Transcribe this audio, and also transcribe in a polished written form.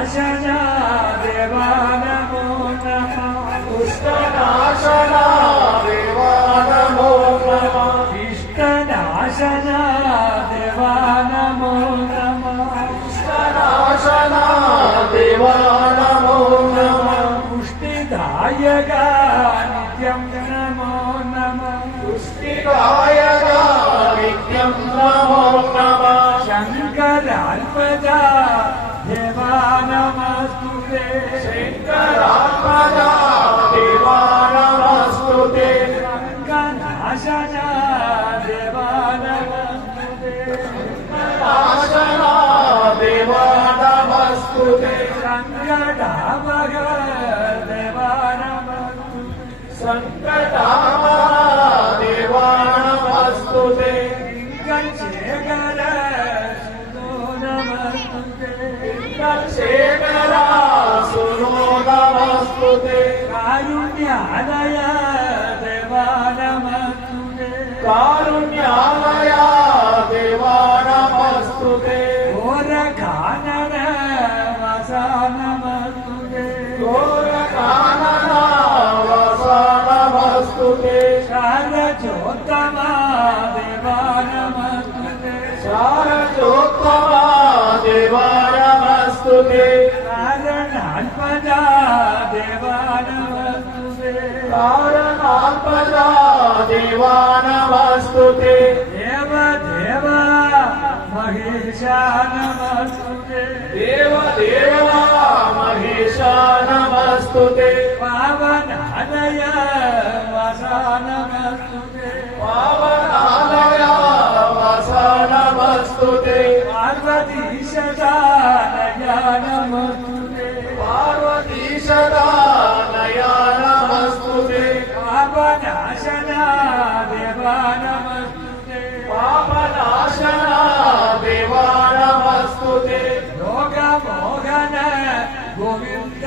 नाशना देवा नमो नमः दुष्टनाशना देवा नमो नमः इष्टनाशना देवा नमो नमः इष्टनाशना देवा नमो नमः पुष्टिदायका नित्यं नमो नमः पुष्टिदायका नित्यं नमो नमः शङ्करात्मजा देवा नमस्तुते शङ्करात्मजा देवा नमस्तुते रङ्गनाशना देवा नमस्तुते नाशना देवा नमस्तुते सङ्कटापग देवा नमस्तुते सङ्कटापः देवा नमस्तुते शेखर सुनो नमस्तुते शेखरा सुनो नमस्तुते कारुण्यालय देवा नमस्तुते कारुण्यालय देवा नमस्तुते घोरकानन वसा नमस्तुते घोरकानन वसा नमस्तुते शारजोत्तमा देवा नमस्तुते शारजोत्तमा देवा नमस्तुते कारणात्मजा देवा नमस्तुते कारणात्मजा देवा नमस्तुते देव देव महेशा नमस्तुते देव देवा महेशा नमस्तुते पावनालय वसा नमस्तुते पावनालय वसा नमस्तुते पार्वतीशदानय नमस्तुते पार्वतीशदानय नमस्तुते पापनाशना देवा नमस्तुते पापनाशना